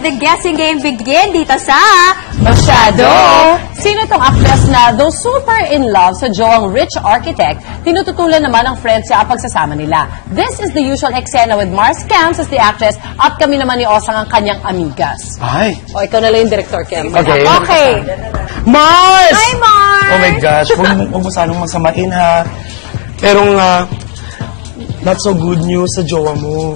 The guessing game begin dito sa Masyado! Sino tong actress na though super in love sa jowang rich architect, tinututulan naman ang friends niya ang pagsasama nila. This is the usual eksena with Mars Camps as the actress at kami naman ni Osang ang kanyang amigas. Ay! O, ikaw na lang yung director, Kem. Okay. Okay. Mars! Hi, Mars! Oh my gosh, huwag mo sanang masamain ha. Pero nga, not so good news sa jowa mo.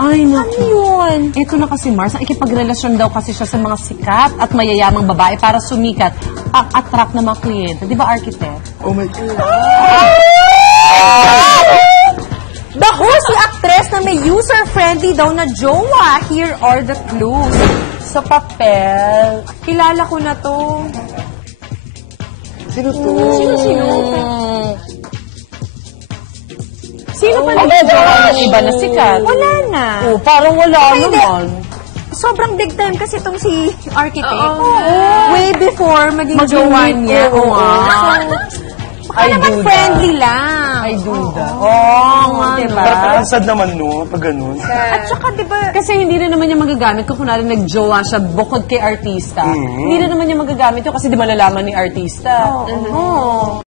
Ay, Ano naku. yun? Ito na kasi, Mars, nakikipagrelasyon daw kasi siya sa mga sikat at mayayamang babae para sumikat ang attract ng mga kliyente. Di ba, architect? Oh my God. The host, si actress na may user-friendly daw na jowa. Here are the clues. Sa papel. Kilala ko na to. Sino to? Sino? Sino pa naging jowa ng iba na sikat? Wala na. Oh, parang wala Hindi. naman. Sobrang big time kasi itong si architect. Oo. Way before maging jowa niya. oo nga. Baka naman friendly lang. Ay, duda. Oo, nga, diba? Pero ang sad naman no, pag ganun. At saka, di ba, Kasi hindi rin naman niya magagamit kung kunwari nag-jowa siya bukod kay artista. Hindi rin naman niya magagamit yun kasi di malalaman ni artista. Oo.